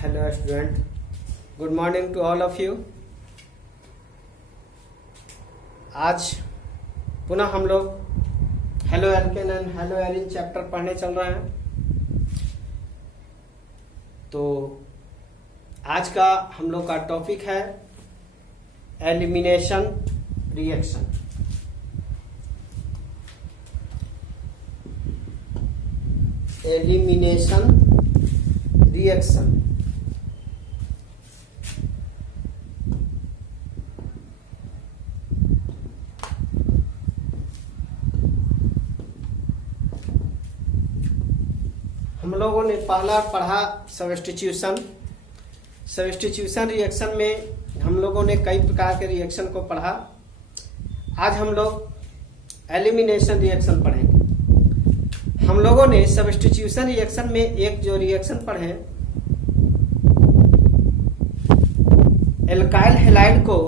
Hello student, good morning to all of you. आज पुनः हम लोग halo alkane and hello Erin chapter पढ़ने चल रहे हैं। तो आज का हम लोग का टॉपिक है एलिमिनेशन रिएक्शन। एलिमिनेशन रिएक्शन हम लोगों ने पहला पढ़ा सब्स्टिट्यूशन रिएक्शन में हम लोगों ने कई प्रकार के रिएक्शन को पढ़ा। आज हम लोग एलिमिनेशन रिएक्शन पढ़ेंगे। हम लोगों ने सब्स्टिट्यूशन रिएक्शन में एक जो रिएक्शन पढ़े, एल्काइल हैलाइड को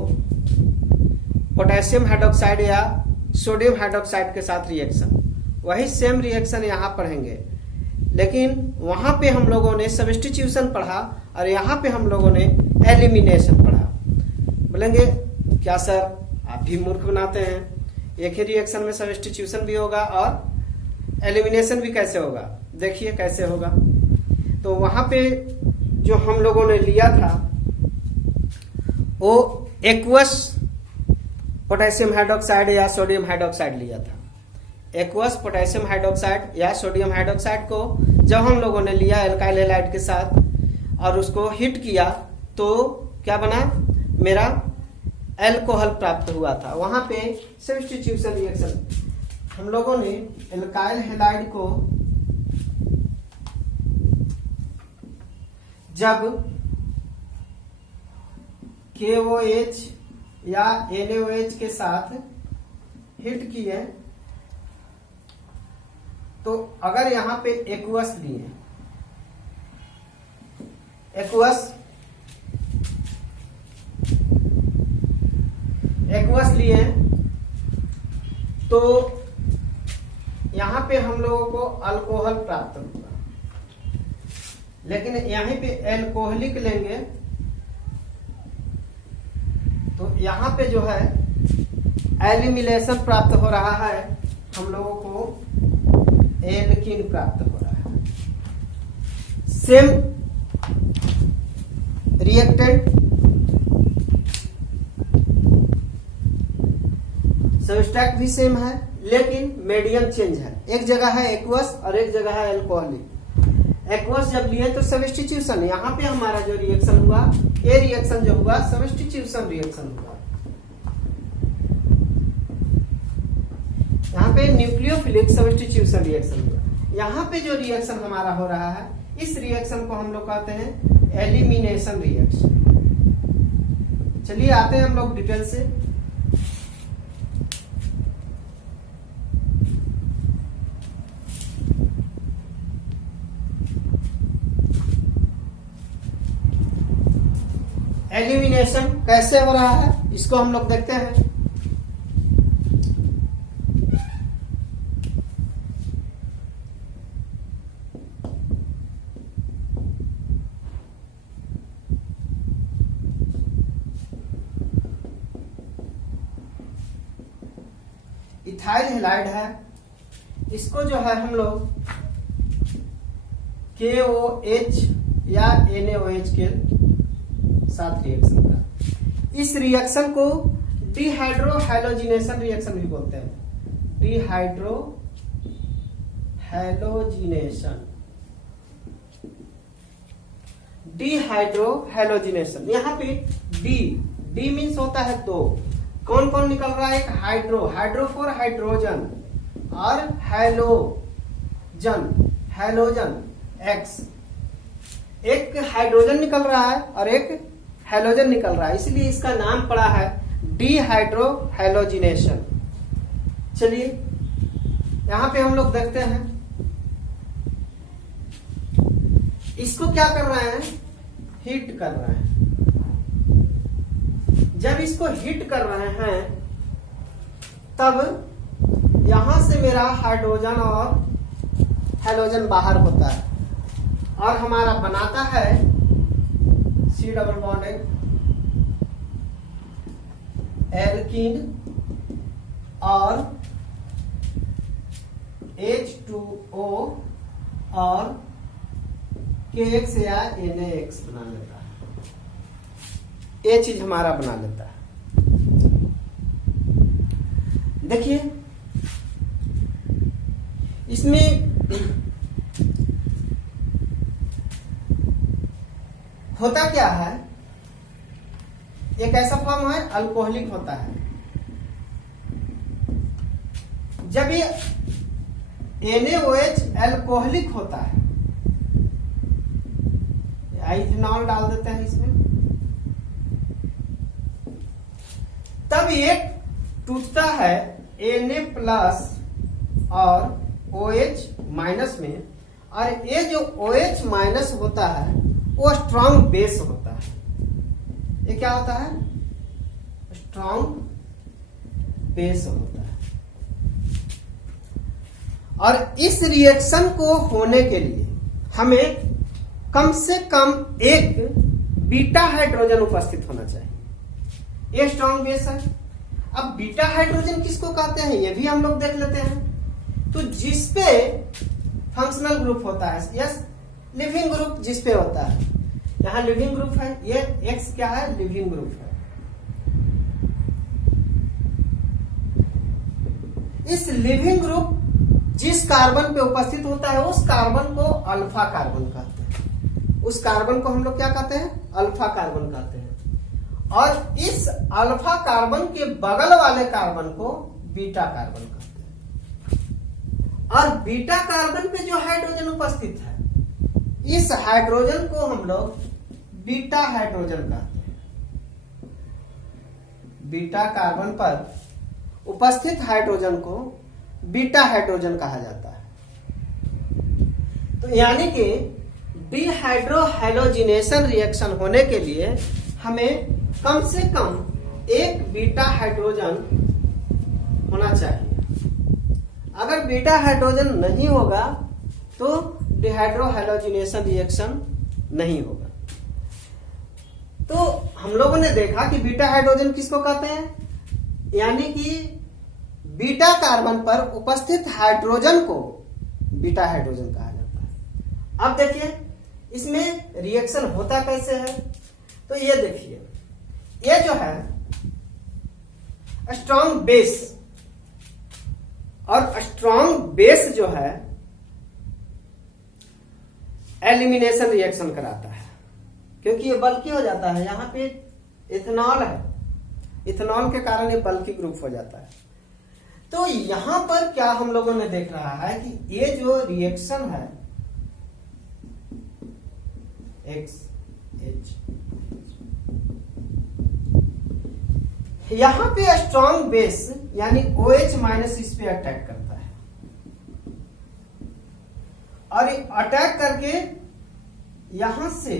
पोटेशियम हाइड्रोक्साइड या सोडियम हाइड्रोक्साइड के साथ रिएक्शन, वही सेम रिएक्शन यहाँ पढ़ेंगे। लेकिन वहां पे हम लोगों ने सब्स्टिट्यूशन पढ़ा और यहाँ पे हम लोगों ने एलिमिनेशन पढ़ा। बोलेंगे क्या सर आप भी मूर्ख बनाते हैं, एक ही रिएक्शन में सब्स्टिट्यूशन भी होगा और एलिमिनेशन भी कैसे होगा? देखिए कैसे होगा। तो वहां पे जो हम लोगों ने लिया था वो एक्वस पोटेशियम हाइड्रोक्साइड या सोडियम हाइड्रोक्साइड लिया था। एक्वस पोटेशियम हाइड्रोक्साइड या सोडियम हाइड्रोक्साइड को जब हम लोगों ने लिया एल्काइल हैलाइड के साथ और उसको हिट किया तो क्या बना, मेरा एल्कोहल प्राप्त हुआ था। वहां पे सब्स्टिट्यूशन रिएक्शन हम लोगों ने एल्काइल हैलाइड को जब KOH या NaOH के साथ हिट किए तो अगर यहां पे एक्वस लिए, एक्वस लिए तो यहां पे हम लोगों को अल्कोहल प्राप्त होगा। लेकिन यहीं पे एल्कोहलिक लेंगे तो यहां पे जो है एलिमिनेशन प्राप्त हो रहा है, हम लोगों को एल्कीन प्राप्त हो रहा है। सेम रिएक्टेंट सब्सट्रैक्ट भी सेम है लेकिन मीडियम चेंज है। एक जगह है एक्वस और एक जगह है एल्कोहलिक। एक्वस जब लिए तो सब्स्टिट्यूशन, यहाँ पे हमारा जो रिएक्शन हुआ, ये रिएक्शन जो हुआ सब्स्टिट्यूशन रिएक्शन हुआ। यहाँ पे न्यूक्लियोफिलिक सब्स्टिट्यूशन रिएक्शन हुआ। यहाँ पे जो रिएक्शन हमारा हो रहा है, इस रिएक्शन को हम लोग कहते हैं एलिमिनेशन रिएक्शन। चलिए आते हैं हम लोग डिटेल से। एलिमिनेशन कैसे हो रहा है इसको हम लोग देखते हैं। इथाइल हैलाइड है, इसको जो है हम लोग KOH या NaOH के साथ रिएक्शन करा। इस रिएक्शन को डिहाइड्रो हैलोजिनेशन रिएक्शन भी बोलते हैं। Dehydro halogenation, dehydro halogenation. यहाँ पे डी मीन्स होता है दो। कौन कौन निकल रहा है? एक हाइड्रो फॉर हाइड्रोजन और हैलोजन X। एक हाइड्रोजन निकल रहा है और एक हैलोजन निकल रहा है, इसलिए इसका नाम पड़ा है डिहाइड्रो हैलोजिनेशन। चलिए यहां पे हम लोग देखते हैं इसको क्या कर रहे हैं, हिट कर रहे हैं। जब इसको हिट कर रहे हैं तब यहां से मेरा हाइड्रोजन और हैलोजन बाहर होता है और हमारा बनाता है C डबल बॉन्ड एल्कीन और H2O और KX या NaX बना लेता है, ये चीज हमारा बना लेता है। देखिए इसमें होता क्या है, एक ऐसा फॉर्म है अल्कोहलिक होता है। जब ये NaOH अल्कोहलिक होता है, इथेनॉल डाल देते हैं इसमें, तब ये टूटता है Na प्लस और OH माइनस में, और ये जो OH माइनस होता है वो स्ट्रॉन्ग बेस होता है। ये क्या होता है? स्ट्रॉन्ग बेस होता है। और इस रिएक्शन को होने के लिए हमें कम से कम एक बीटा हाइड्रोजन उपस्थित होना चाहिए। ये स्ट्रॉन्ग बेस है। अब बीटा हाइड्रोजन किसको कहते हैं ये भी हम लोग देख लेते हैं। तो जिसपे फंक्शनल ग्रुप होता है, यस लिविंग ग्रुप जिसपे होता है, यहां लिविंग ग्रुप है, ये X क्या है? लिविंग ग्रुप है। इस लिविंग ग्रुप जिस कार्बन पे उपस्थित होता है उस कार्बन को अल्फा कार्बन कहते हैं। उस कार्बन को हम लोग क्या कहते हैं? अल्फा कार्बन कहते हैं। और इस अल्फा कार्बन के बगल वाले कार्बन को बीटा कार्बन कहते हैं। और बीटा कार्बन पे जो हाइड्रोजन उपस्थित है, इस हाइड्रोजन को हम लोग बीटा हाइड्रोजन कहते हैं। बीटा कार्बन पर उपस्थित हाइड्रोजन को बीटा हाइड्रोजन कहा जाता है। तो यानी कि डिहाइड्रोहैलोजिनेशन रिएक्शन होने के लिए हमें कम से कम एक बीटा हाइड्रोजन होना चाहिए। अगर बीटा हाइड्रोजन नहीं होगा तो डिहाइड्रोहैलोजिनेशन रिएक्शन नहीं होगा। तो हम लोगों ने देखा कि बीटा हाइड्रोजन किसको कहते हैं, यानी कि बीटा कार्बन पर उपस्थित हाइड्रोजन को बीटा हाइड्रोजन कहा जाता है। अब देखिए इसमें रिएक्शन होता कैसे है। तो ये देखिए, ये जो है स्ट्रॉन्ग बेस, और स्ट्रॉन्ग बेस जो है एलिमिनेशन रिएक्शन कराता है, क्योंकि ये बल्कि हो जाता है। यहां पे इथेनॉल है, इथेनॉल के कारण ये बल्कि ग्रुप हो जाता है। तो यहां पर क्या हम लोगों ने देख रहा है कि ये जो रिएक्शन है XH, यहां पे स्ट्रॉन्ग बेस यानी OH माइनस इस पे अटैक करता है, और अटैक करके यहां से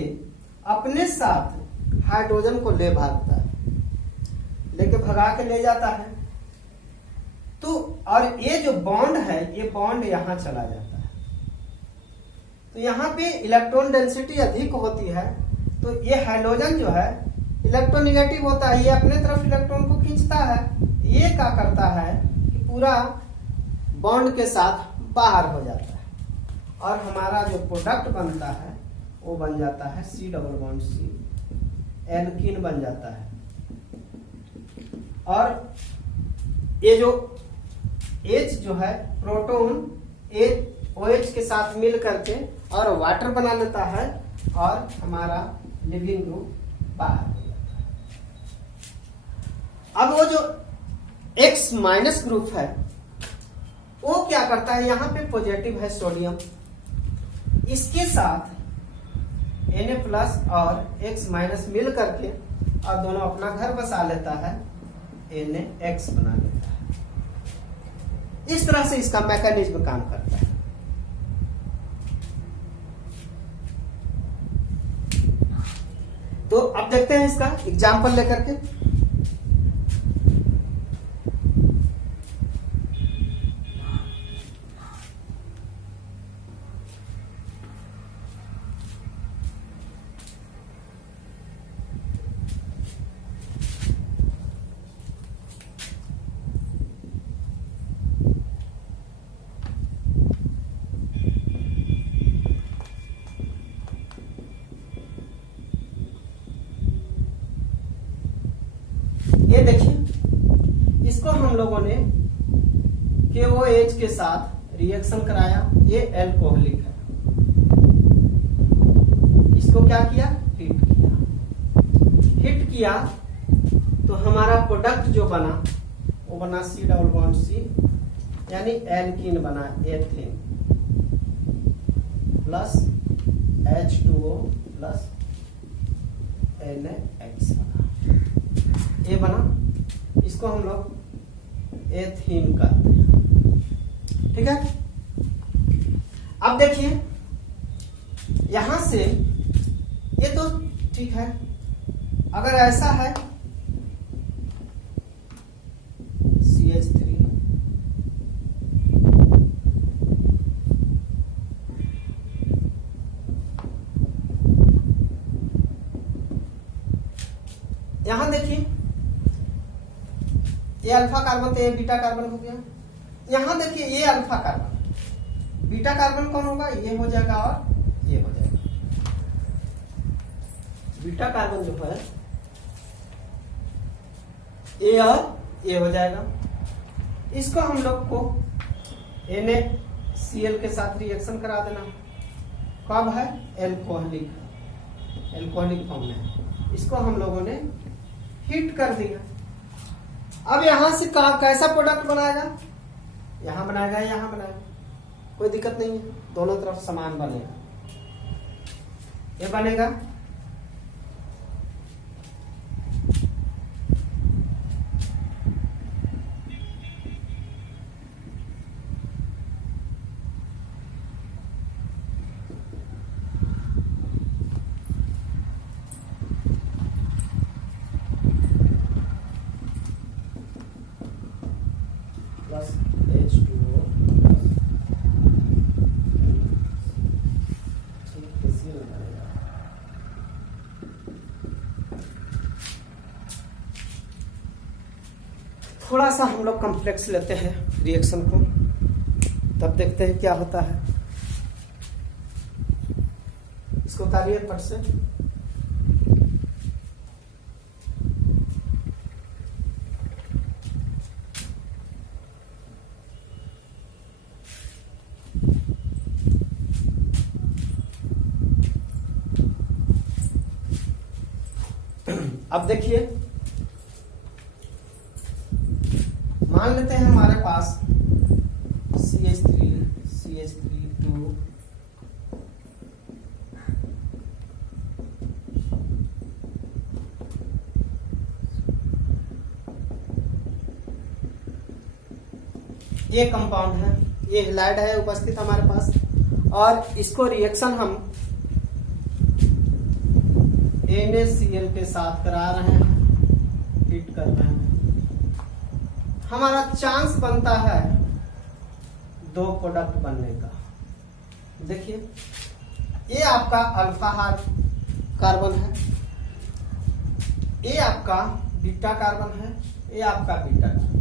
अपने साथ हाइड्रोजन को ले भागता है, लेके भगा के ले जाता है। तो और ये जो बॉन्ड है, ये बॉन्ड यहां चला जाता है। तो यहां पे इलेक्ट्रॉन डेंसिटी अधिक होती है, तो ये हाइड्रोजन जो है इलेक्ट्रोनेगेटिव होता है, ये अपने तरफ इलेक्ट्रॉन को खींचता है। ये क्या करता है कि पूरा बॉन्ड के साथ बाहर हो जाता है, और हमारा जो प्रोडक्ट बनता है वो बन जाता है C double bond C, alkene बन जाता है। और ये जो H जो है प्रोटॉन OH के साथ मिल करके और वाटर बना लेता है, और हमारा लिविंग ग्रुप बाहर हो जाता है। अब वो जो X माइनस ग्रुप है वो क्या करता है, यहां पे पॉजिटिव है सोडियम, इसके साथ Na प्लस और X माइनस मिल करके और दोनों अपना घर बसा लेता है, NaX बना लेता है। इस तरह से इसका मैकेनिज्म काम करता है। तो अब देखते हैं इसका एग्जाम्पल लेकर के। हम लोगों ने KOH के साथ रिएक्शन कराया, ये एल्कोहलिक है। इसको क्या किया, हिट किया। हिट किया तो हमारा प्रोडक्ट जो बना वो बना C डबल बॉन्ड C, यानी एल्कीन बना, ethane plus H2O plus NH बना, ये बना। इसको हम लोग एथीन कहते हैं। ठीक है, अब देखिए यहां से ये तो ठीक है। अगर ऐसा है CH3 यहां देखिए, ये अल्फा कार्बन तो ये बीटा कार्बन हो गया। यहां देखिए ये अल्फा कार्बन, बीटा कार्बन कौन होगा, ये हो जाएगा और ये हो जाएगा। बीटा कार्बन जो है ये और ये हो जाएगा। इसको हम लोग को NaCl के साथ रिएक्शन करा देना। कब है, एल्कोहलिक, एल्कोहलिक फॉर्म में। इसको हम लोगों ने हिट कर दिया। अब यहां से कैसा प्रोडक्ट बनाएगा, यहां बनाएगा, यहां बनाएगा, कोई दिक्कत नहीं है, दोनों तरफ समान बनेगा। ये बनेगा प्लस H2O बनेगा। थोड़ा सा हम लोग कॉम्प्लेक्स लेते हैं रिएक्शन को, तब देखते हैं क्या होता है। इसको उतारिए फट से। अब देखिए, मान लेते हैं हमारे पास CH3 CH3 2 ये कंपाउंड है, ये हैलाइड है उपस्थित हमारे पास, और इसको रिएक्शन हम NaCl के साथ करा रहे हैं, हिट कर रहे हैं। हमारा चांस बनता है दो प्रोडक्ट बनने का। देखिए ये आपका अल्फा हार्ड कार्बन है, ये आपका बीटा कार्बन है, ये आपका बीटा कार्बन,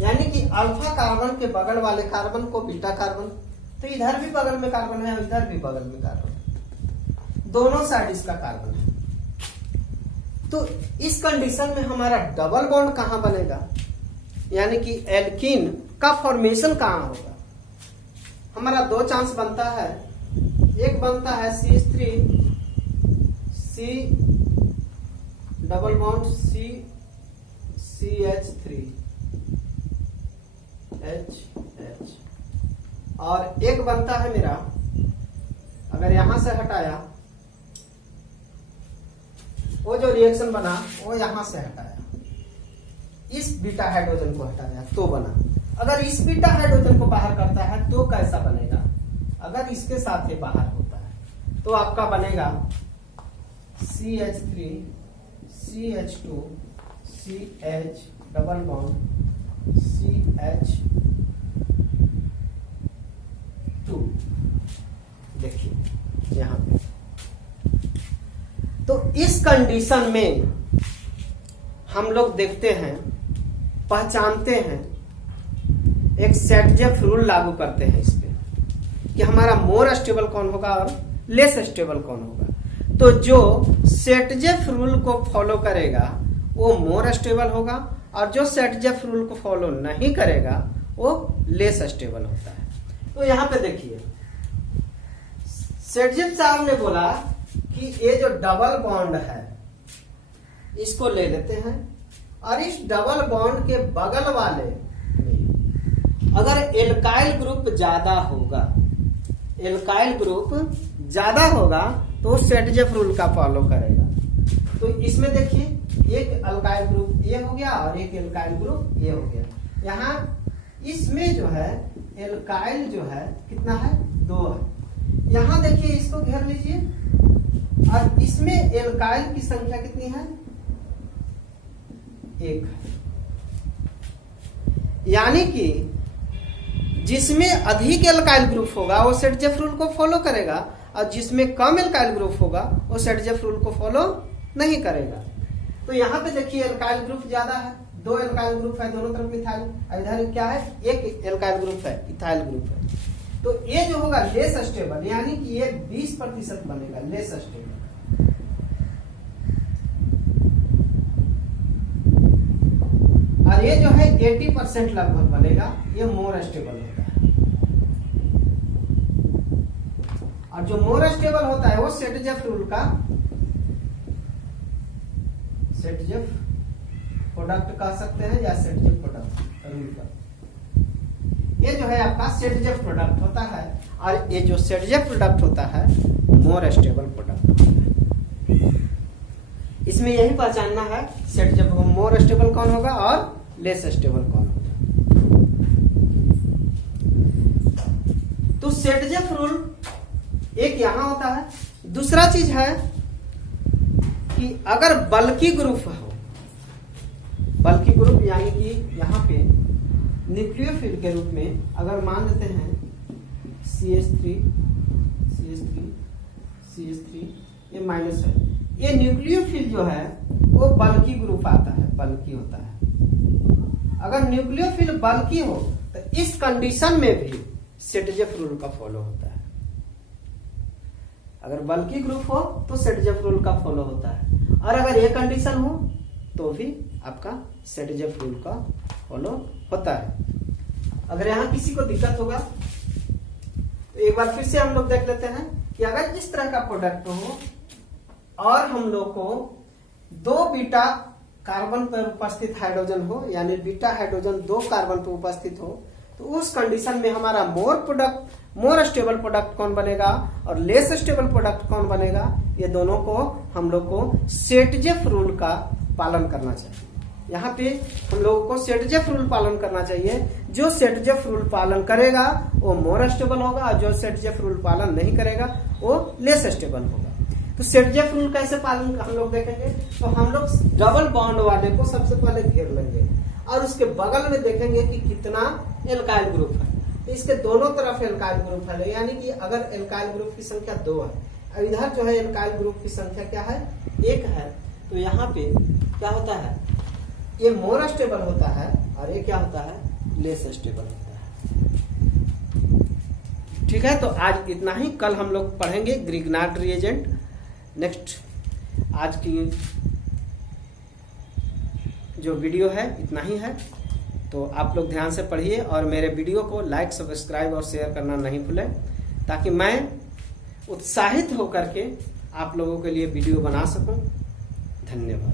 यानी कि अल्फा कार्बन के बगल वाले कार्बन को बीटा कार्बन, तो इधर भी बगल में कार्बन है, इधर भी बगल में कार्बन, दोनों साइड इसका कार्बन है। तो इस कंडीशन में हमारा डबल बॉन्ड कहां बनेगा, यानी कि एल्कीन का फॉर्मेशन कहां होगा। हमारा दो चांस बनता है, एक बनता है CH3 C double bond C CH3 H, और एक बनता है मेरा, अगर यहां से हटाया, वो जो रिएक्शन बना वो यहां से हटाया, इस बीटा हाइड्रोजन को हटाया तो बना। अगर इस बीटा हाइड्रोजन को बाहर करता है तो कैसा बनेगा, अगर इसके साथ ये बाहर होता है तो आपका बनेगा CH3 CH2 CH double bond CH2। देखिए यहां पे, तो इस कंडीशन में हम लोग देखते हैं, पहचानते हैं, एक सेटजेफ रूल लागू करते हैं इस पे कि हमारा मोर स्टेबल कौन होगा और लेस स्टेबल कौन होगा। तो जो सेटजेफ रूल को फॉलो करेगा वो मोर स्टेबल होगा, और जो सेटजेफ रूल को फॉलो नहीं करेगा वो लेस स्टेबल होता है। तो यहाँ पे देखिए सेटजेफ साहब ने बोला कि ये जो डबल बॉन्ड है इसको ले लेते हैं और इस डबल बॉन्ड के बगल वाले में अगर एल्काइल ग्रुप ज्यादा होगा, एल्काइल ग्रुप ज्यादा होगा तो सेटजेफ रूल का फॉलो करेगा। तो इसमें देखिए एक अल्काइल ग्रुप ये हो गया और एक एल्काइल ग्रुप ये हो गया। यहाँ इसमें जो है एल्काइल जो है कितना है 2 है। यहाँ देखिए इसको घेर लीजिए और इसमें एल्काइल की संख्या कितनी है 1 है। यानी कि जिसमें अधिक एल्काइल ग्रुप होगा वो सेटजेफ रूल को फॉलो करेगा और जिसमें कम एल्काइल ग्रुप होगा वो सेटजेफ रूल को फॉलो नहीं करेगा। तो यहाँ पे देखिए एल्काइल ग्रुप ज्यादा है, 2 एल्काइल ग्रुप है दोनों तरफ मिथाइल, इधर क्या है 1 एल्काइल ग्रुप है इथाइल ग्रुप है। तो ये जो होगा लेस स्टेबल, यानी कि ये 20% बनेगा लेस स्टेबल। और ये जो है 80% लगभग बनेगा, ये मोर स्टेबल होता है। और जो मोर स्टेबल होता है वो सेटजेफ रूल का सेटजेफ प्रोडक्ट कह सकते हैं या सेटजेफ प्रोडक्ट रूल का। ये जो है आपका सेटजेफ प्रोडक्ट होता है और ये जो सेटजेफ प्रोडक्ट होता है मोर स्टेबल प्रोडक्ट होता है। इसमें यही पहचानना है सेटजेफ मोर स्टेबल कौन होगा और लेस स्टेबल कौन होगा। तो सेटजेफ रूल एक यहां होता है। दूसरा चीज है कि अगर बल्की ग्रुप हो, बल्की ग्रुप यानी कि यहाँ पे न्यूक्लियोफिल के रूप में अगर मान लेते हैं CH3 ये माइनस है, ये न्यूक्लियोफिल जो है वो बल्की ग्रुप आता है, बल्की होता है। अगर न्यूक्लियोफिल बल्की हो तो इस कंडीशन में भी सेटजेफ रूल का फॉलो होता है। अगर बल्की ग्रुप हो तो सेटजेफ रूल का फॉलो होता है और अगर ये कंडीशन हो तो भी आपका सेटजेफ रूल का फॉलो होता है। अगर यहाँ किसी को दिक्कत होगा तो एक बार फिर से हम लोग देख लेते हैं कि अगर इस तरह का प्रोडक्ट हो और हम लोग को 2 बीटा कार्बन पर उपस्थित हाइड्रोजन हो, यानी बीटा हाइड्रोजन 2 कार्बन पर उपस्थित हो, तो उस कंडीशन में हमारा मोर स्टेबल प्रोडक्ट कौन बनेगा और लेस स्टेबल प्रोडक्ट कौन बनेगा, ये दोनों को हम लोग को सेटजेफ रूल का पालन करना चाहिए। यहाँ पे हम लोगों को सेटजेफ रूल पालन करना चाहिए। जो सेटजेफ रूल पालन करेगा वो मोर स्टेबल होगा और जो सेटजेफ रूल पालन नहीं करेगा वो लेस स्टेबल होगा। तो सेटजेफ रूल कैसे पालन हम लोग देखेंगे, तो हम लोग डबल बॉन्ड वाले को सबसे पहले घेर लेंगे और उसके बगल में देखेंगे कि कितना एल्काइल ग्रुप है। तो इसके दोनों तरफ एल्काइल ग्रुप है, यानी कि अगर एल्काइल ग्रुप की संख्या 2 है और इधर जो है एल्काइल ग्रुप की संख्या क्या है 1 है, तो यहाँ पे क्या होता है ये मोर स्टेबल होता है और ये क्या होता है लेस स्टेबल होता है। ठीक है, तो आज इतना ही। कल हम लोग पढ़ेंगे ग्रिग्नार्ड रिएजेंट। नेक्स्ट आज की जो वीडियो है इतना ही है, तो आप लोग ध्यान से पढ़िए और मेरे वीडियो को लाइक सब्सक्राइब और शेयर करना नहीं भूलें, ताकि मैं उत्साहित होकर के आप लोगों के लिए वीडियो बना सकूं। धन्यवाद।